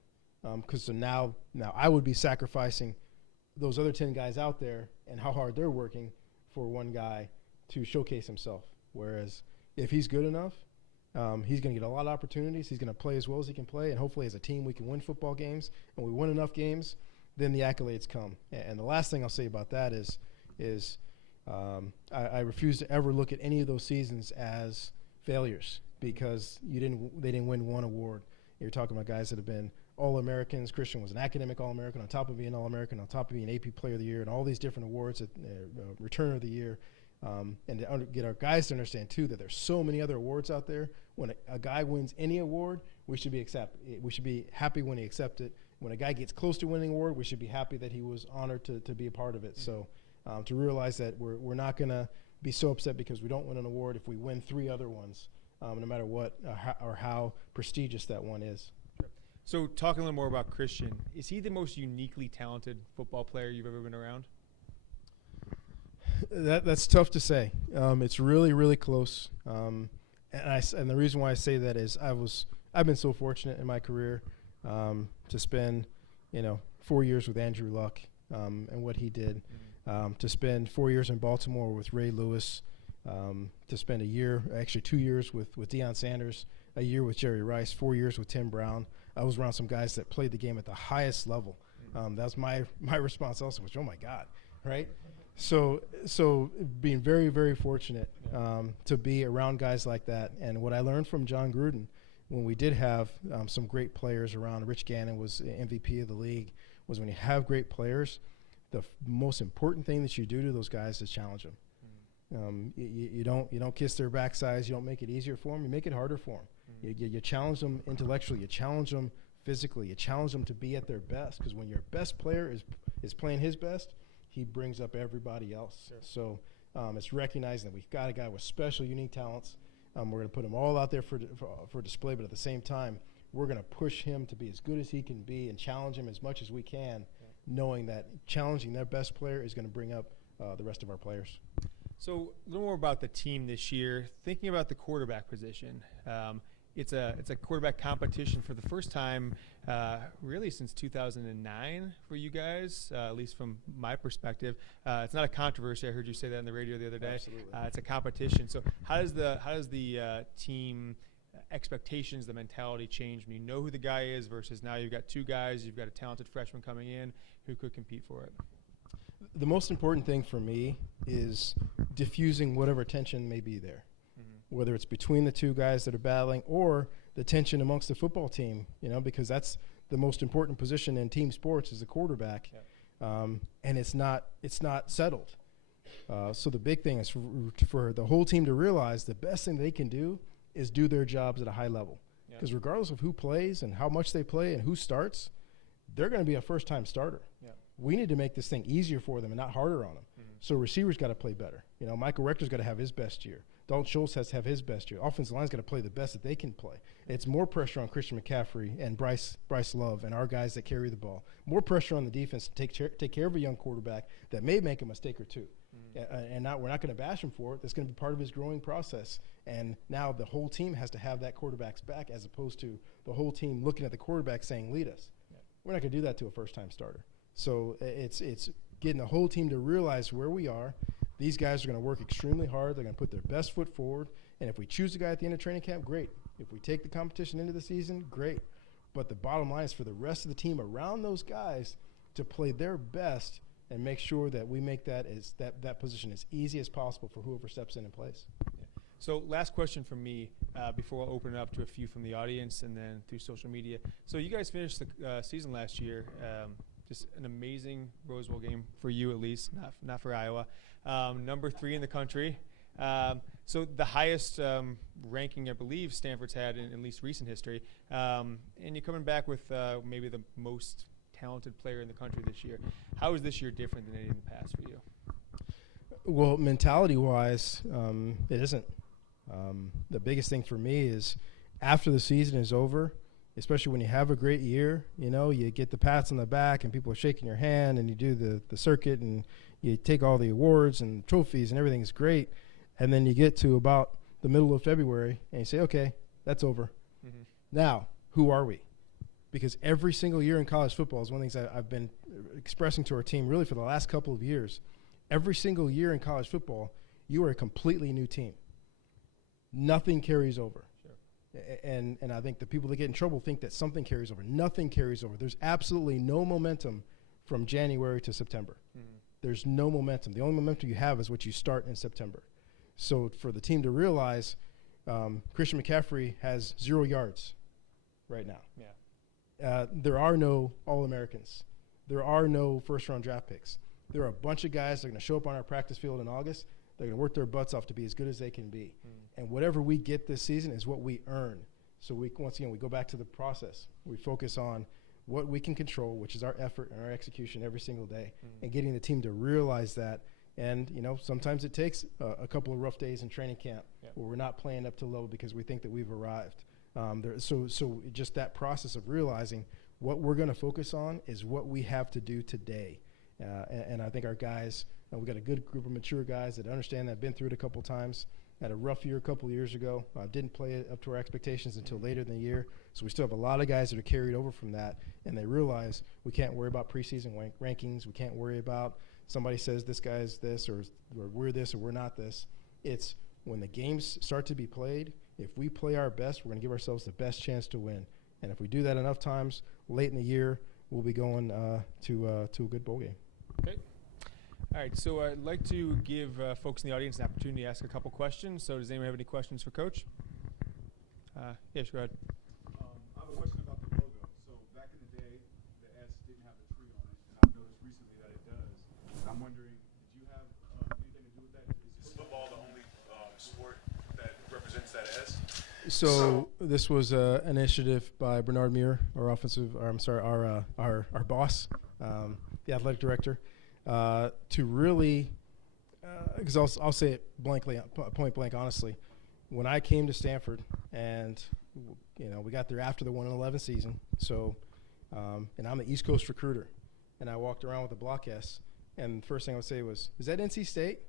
because so now I would be sacrificing those other 10 guys out there and how hard they're working for one guy to showcase himself. Whereas if he's good enough, he's going to get a lot of opportunities. He's going to play as well as he can play, and hopefully as a team we can win football games. And we win enough games, then the accolades come. And the last thing I'll say about that is I refuse to ever look at any of those seasons as failures, because they didn't win one award. You're talking about guys that have been All-Americans. Christian was an academic All-American on top of being All-American, on top of being AP Player of the Year, and all these different awards at Return of the Year. And to get our guys to understand, too, that there's so many other awards out there. When a guy wins any award, we should be happy when he accepts it. When a guy gets close to winning an award, we should be happy that he was honored to be a part of it. So to realize that we're not going to be so upset because we don't win an award if we win 3 other ones, no matter what or how prestigious that one is. So talking a little more about Christian, is he the most uniquely talented football player you've ever been around? That's tough to say. It's really, really close. And the reason why I say that is I've been so fortunate in my career to spend 4 years with Andrew Luck and what he did, to spend 4 years in Baltimore with Ray Lewis, to spend 2 years with Deion Sanders, a year with Jerry Rice, 4 years with Tim Brown. I was around some guys that played the game at the highest level. That was my response also, which, oh my God, right? So being very, very fortunate to be around guys like that. And what I learned from John Gruden, when we did have some great players around, Rich Gannon was MVP of the league, was when you have great players, the most important thing that you do to those guys is challenge them. You don't kiss their backsides. You don't make it easier for them. You make it harder for them. You challenge them intellectually. You challenge them physically. You challenge them to be at their best, because when your best player is playing his best, he brings up everybody else. Sure. So It's recognizing that we've got a guy with special, unique talents. We're going to put him all out there for display, but at the same time, we're going to push him to be as good as he can be and challenge him as much as we can, knowing that challenging their best player is going to bring up the rest of our players. So a little more about the team this year. Thinking about the quarterback position, it's a quarterback competition for the first time, really since 2009 for you guys, at least from my perspective. It's not a controversy. I heard you say that on the radio the other day. Absolutely. It's a competition. So how does the team expectations, the mentality change when you know who the guy is versus now you've got two guys, you've got a talented freshman coming in who could compete for it? The most important thing for me is diffusing whatever tension may be there, whether it's between the two guys that are battling or the tension amongst the football team, because that's the most important position in team sports is the quarterback. And it's not settled. So the big thing is for the whole team to realize the best thing they can do is do their jobs at a high level. Because regardless of who plays and how much they play and who starts, they're going to be a first-time starter. We need to make this thing easier for them and not harder on them. So receivers got to play better. Michael Rector's got to have his best year. Dalton Schultz has to have his best year. Offensive line's got to play the best that they can play. It's more pressure on Christian McCaffrey and Bryce Love and our guys that carry the ball. More pressure on the defense to take care of a young quarterback that may make a mistake or two. And we're not going to bash him for it. That's going to be part of his growing process. And now the whole team has to have that quarterback's back as opposed to the whole team looking at the quarterback saying, lead us. We're not going to do that to a first-time starter. So it's getting the whole team to realize where we are. These guys are going to work extremely hard. They're going to put their best foot forward. And if we choose a guy at the end of training camp, great. If we take the competition into the season, great. But the bottom line is for the rest of the team around those guys to play their best and make sure that we make that position as easy as possible for whoever steps in and plays. So last question from me before we'll open it up to a few from the audience and then through social media. So you guys finished the season last year. Just an amazing Rose Bowl game for you, at least, not for Iowa. Number 3 in the country. So the highest ranking, I believe, Stanford's had in at least recent history. And you're coming back with maybe the most talented player in the country this year. How is this year different than any in the past for you? Well, mentality-wise, it isn't. The biggest thing for me is after the season is over, especially when you have a great year, you get the pats on the back and people are shaking your hand and you do the circuit and you take all the awards and trophies and everything's great. And then you get to about the middle of February and you say, okay, that's over. Now, who are we? Because every single year in college football is one of the things I've been expressing to our team really for the last couple of years. Every single year in college football, you are a completely new team. Nothing carries over. And I think the people that get in trouble think that something carries over. Nothing carries over. There's absolutely no momentum from January to September. There's no momentum. The only momentum you have is what you start in September. So for the team to realize Christian McCaffrey has 0 yards right now. There are no All-Americans. There are no first-round draft picks. There are a bunch of guys that are going to show up on our practice field in August. They're going to work their butts off to be as good as they can be. And whatever we get this season is what we earn. So once again, we go back to the process. We focus on what we can control, which is our effort and our execution every single day, and getting the team to realize that. And, sometimes it takes a couple of rough days in training camp where we're not playing up to level because we think that we've arrived. So just that process of realizing what we're going to focus on is what we have to do today. And I think our guys, we've got a good group of mature guys that understand that, have been through it a couple times. Had a rough year a couple of years ago. Didn't play it up to our expectations until later in the year. So we still have a lot of guys that are carried over from that, and they realize we can't worry about preseason rankings. We can't worry about somebody says this guy's this or we're this or we're not this. It's when the games start to be played, if we play our best, we're going to give ourselves the best chance to win. And if we do that enough times late in the year, we'll be going to a good bowl game. Okay. All right, so I'd like to give folks in the audience an opportunity to ask a couple questions. So does anyone have any questions for Coach? Yes, go ahead. I have a question about the logo. So back in the day, the S didn't have the tree on it, and I've noticed recently that it does. I'm wondering, did you have anything to do with that? Is football the only sport that represents that S? So this was an initiative by Bernard Muir, our boss, the athletic director, to really Because I'll say it blankly, point blank, honestly. When I came to Stanford, and we got there after the 1-11 season, so and I'm an East Coast recruiter, and I walked around with a block S, and the first thing I would say was, "Is that NC State?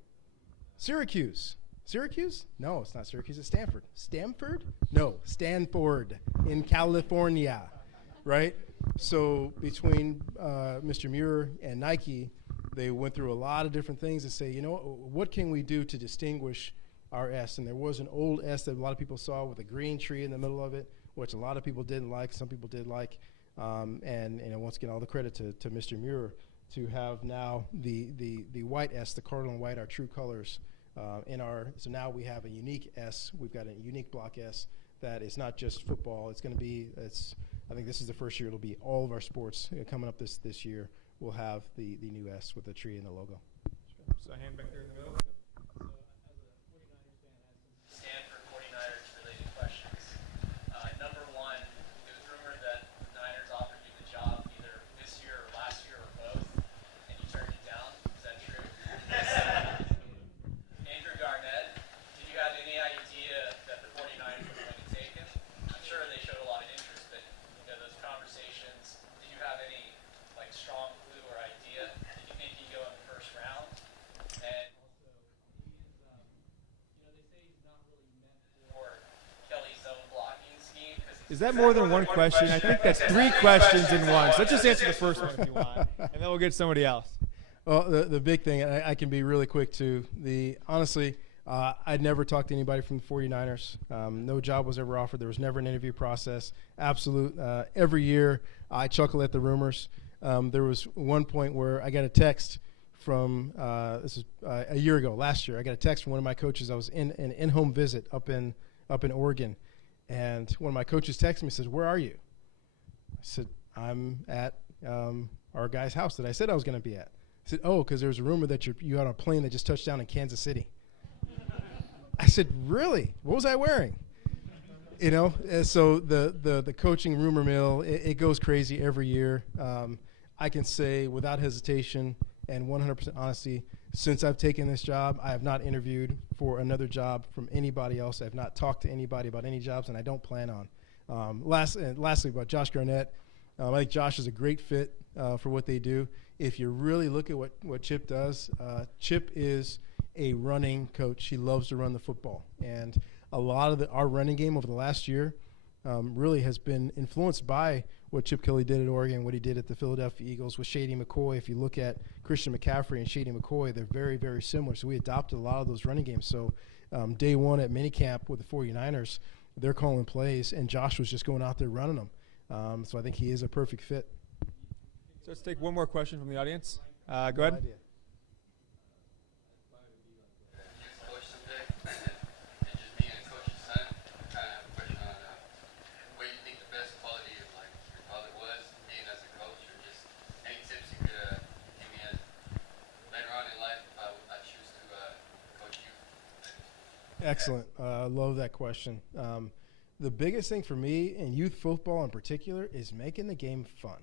Syracuse? Syracuse? No, it's not Syracuse. It's Stanford. Stanford? No, Stanford in California, right?" So between Mr. Muir and Nike, they went through a lot of different things to say, what can we do to distinguish our S? And there was an old S that a lot of people saw with a green tree in the middle of it, which a lot of people didn't like, some people did like. And once again, all the credit to Mr. Muir to have now the white S, the cardinal and white, our true colors so now we have a unique S. We've got a unique block S that is not just football. I think this is the first year it'll be all of our sports coming up this year. We'll have the new S with the tree and the logo. So a hand back there in the middle. So as a 49ers fan, I have some Stanford 49ers related questions. Number one, it was rumored that the Niners offered you the job either this year or last year or both, and you turned it down. Is that true? Andrew Garnett, did you have any idea that the 49ers were going to take him? I'm sure they showed a lot of interest, but those conversations, did you have any strong clue or idea? Did you think he'd go in the first round? And also, he is, they say he's not really meant for Kelly's zone blocking scheme. Is that more than one question? I think that's 3 questions in one. So let's just answer the first one if you want, and then we'll get somebody else. Well, the big thing, and I can be really quick too, honestly, I'd never talked to anybody from the 49ers. No job was ever offered. There was never an interview process. Absolute. Every year, I chuckle at the rumors. There was one point where I got a text from, this is a year ago, last year. I got a text from one of my coaches. I was in an in-home visit up in Oregon, and one of my coaches texted me and says, "Where are you?" I said, "I'm at our guy's house that I said I was going to be at." I said, "Oh, because there was a rumor that you had a plane that just touched down in Kansas City." I said, "Really? What was I wearing?" So the coaching rumor mill, it goes crazy every year. I can say without hesitation and 100% honesty, since I've taken this job, I have not interviewed for another job from anybody else. I have not talked to anybody about any jobs, and I don't plan on. Lastly, about Josh Garnett, I think Josh is a great fit for what they do. If you really look at what Chip does, Chip is a running coach. He loves to run the football. And a lot of our running game over the last year really has been influenced by what Chip Kelly did at Oregon, what he did at the Philadelphia Eagles with Shady McCoy. If you look at Christian McCaffrey and Shady McCoy, they're very, very similar. So we adopted a lot of those running games. So day one at minicamp with the 49ers, they're calling plays, and Josh was just going out there running them. So I think he is a perfect fit. So let's take one more question from the audience. Go ahead. Excellent. I love that question. The biggest thing for me in youth football in particular is making the game fun,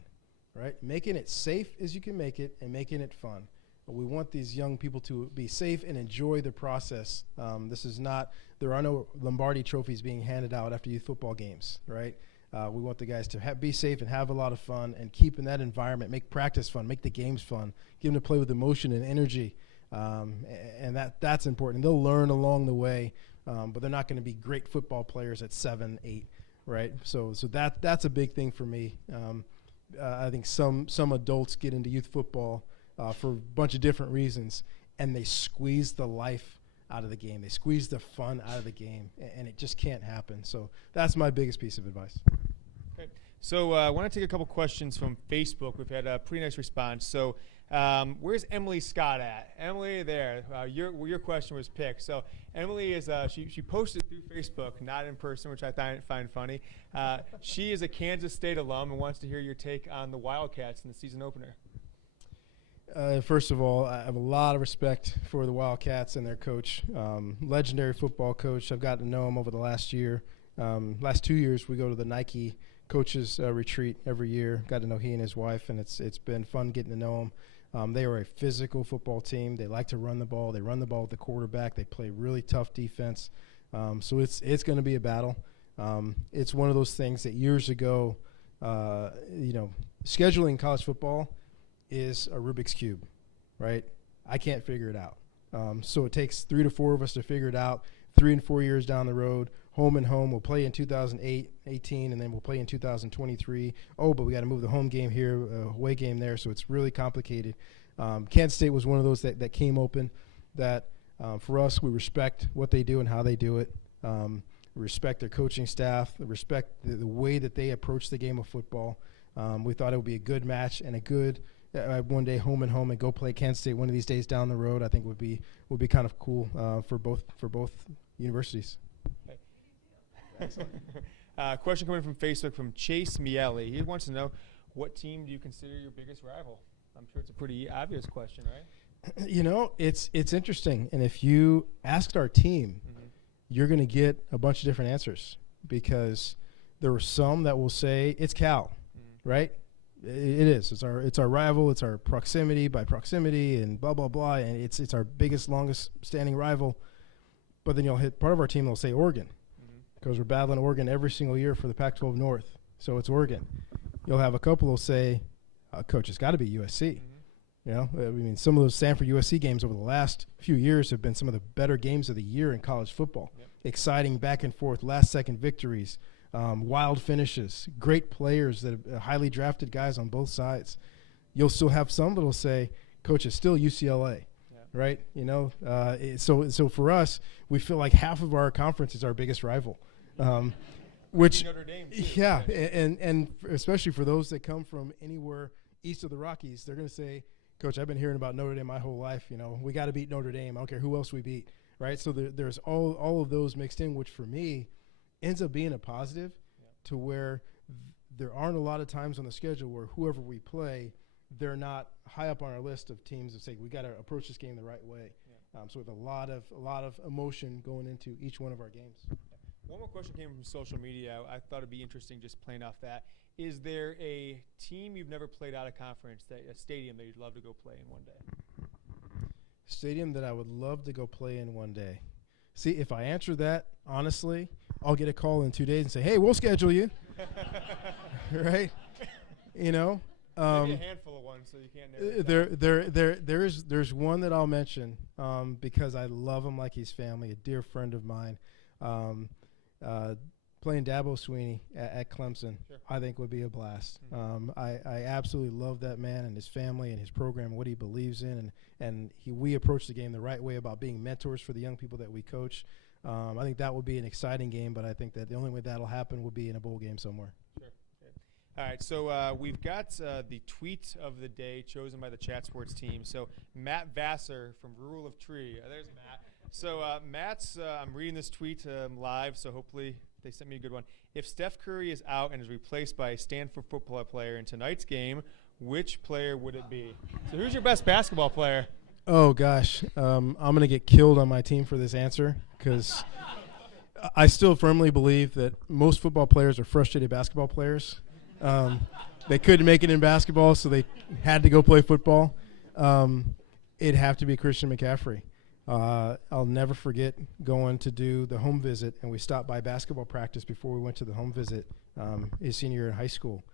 right? Making it safe as you can make it and making it fun. We want these young people to be safe and enjoy the process. There are no Lombardi trophies being handed out after youth football games, right? We want the guys to be safe and have a lot of fun and keep in that environment, make practice fun, make the games fun, get them to play with emotion and energy. And that's important. They'll learn along the way, but they're not going to be great football players at 7, 8, right? So that's a big thing for me. I think some adults get into youth football for a bunch of different reasons, and they squeeze the life out of the game. They squeeze the fun out of the game, and it just can't happen. So that's my biggest piece of advice. Okay. So I want to take a couple questions from Facebook. We've had a pretty nice response. So where's Emily Scott at? Emily, there. Your question was picked. So Emily is she posted through Facebook, not in person, which I find funny. She is a Kansas State alum and wants to hear your take on the Wildcats in the season opener. First of all, I have a lot of respect for the Wildcats and their coach, legendary football coach. I've gotten to know him over the last year. Last 2 years, we go to the Nike coaches retreat every year. Got to know he and his wife, and it's been fun getting to know him. They are a physical football team. They like to run the ball. They run the ball with the quarterback. They play really tough defense. So it's going to be a battle. It's one of those things that years ago, scheduling college football is a Rubik's Cube, right? I can't figure it out. So it takes 3 to 4 of us to figure it out. 3 and 4 years down the road, home and home. We'll play in 2018, and then we'll play in 2023. Oh, but we got to move the home game here, away game there. So it's really complicated. Kansas State was one of those that came open. That for us, we respect what they do and how they do it. We respect their coaching staff. We respect the way that they approach the game of football. We thought it would be a good match and a good one day home and go play Kansas State one of these days down the road. I think would be kind of cool for both universities. Question coming from Facebook from Chase Miele. He wants to know, what team do you consider your biggest rival? I'm sure it's a pretty obvious question, right? It's interesting, and if you asked our team, you're going to get a bunch of different answers, because there are some that will say it's Cal, right? It is. It's our rival. It's our proximity and blah blah blah, and it's our biggest, longest standing rival. But then you'll hit part of our team. They'll say Oregon, because we're battling Oregon every single year for the Pac-12 North. So it's Oregon. You'll have a couple who'll say, Coach, it's got to be USC. Some of those Stanford USC games over the last few years have been some of the better games of the year in college football. Yep. Exciting back and forth, last-second victories. Wild finishes, great players that are highly drafted guys on both sides. You'll still have some that will say, Coach, it's still UCLA, right? So for us, we feel like half of our conference is our biggest rival, which Notre Dame too, yeah, and especially for those that come from anywhere east of the Rockies, they're going to say, Coach, I've been hearing about Notre Dame my whole life. We got to beat Notre Dame. I don't care who else we beat, right? So there's all of those mixed in, which for me ends up being a positive to where there aren't a lot of times on the schedule where whoever we play, they're not high up on our list of teams that say we got to approach this game the right way. So with a lot of emotion going into each one of our games. One more question came from social media. I thought it'd be interesting just playing off that. Is there a team you've never played out of conference, a stadium that you'd love to go play in one day? Stadium that I would love to go play in one day. See, if I answer that honestly, I'll get a call in 2 days and say, hey, we'll schedule you. Right? Maybe a handful of ones so you can't narrow it down. There's one that I'll mention because I love him like he's family, a dear friend of mine. Playing Dabo Sweeney at Clemson, sure, I think would be a blast. I absolutely love that man and his family and his program and what he believes in, and we approach the game the right way about being mentors for the young people that we coach. I think that would be an exciting game, but I think that the only way that'll happen would be in a bowl game somewhere. Sure. All right, so we've got the tweet of the day chosen by the Chat Sports team. So Matt Vassar from Rural of Tree. There's Matt. So Matt's, I'm reading this tweet live, so hopefully they sent me a good one. If Steph Curry is out and is replaced by a Stanford football player in tonight's game, which player would it be? So who's your best basketball player? Oh, gosh. I'm going to get killed on my team for this answer because I still firmly believe that most football players are frustrated basketball players. They couldn't make it in basketball, so they had to go play football. It'd have to be Christian McCaffrey. I'll never forget going to do the home visit, and we stopped by basketball practice before we went to the home visit his senior year in high school.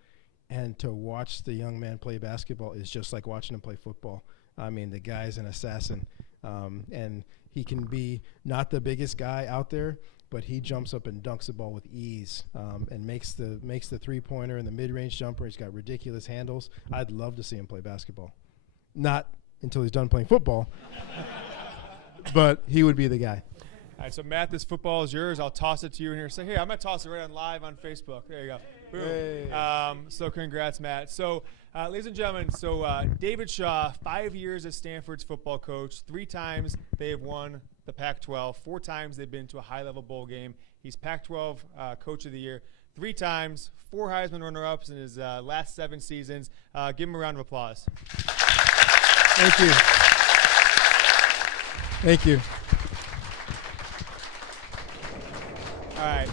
And to watch the young man play basketball is just like watching him play football. I mean, the guy's an assassin. And he can be not the biggest guy out there, but he jumps up and dunks the ball with ease and makes the three-pointer and the mid-range jumper. He's got ridiculous handles. I'd love to see him play basketball. Not until he's done playing football. But he would be the guy. All right, so Matt, this football is yours. I'll toss it to you in here. Say, here, I'm going to toss it right on live on Facebook. There you go. Boom. Hey. So congrats, Matt. So, ladies and gentlemen, David Shaw, 5 years as Stanford's football coach. 3 times they have won the Pac-12. 4 times they've been to a high-level bowl game. He's Pac-12 Coach of the Year 3 times, 4 Heisman runner-ups in his last 7 seasons. Give him a round of applause. Thank you. Thank you. All right.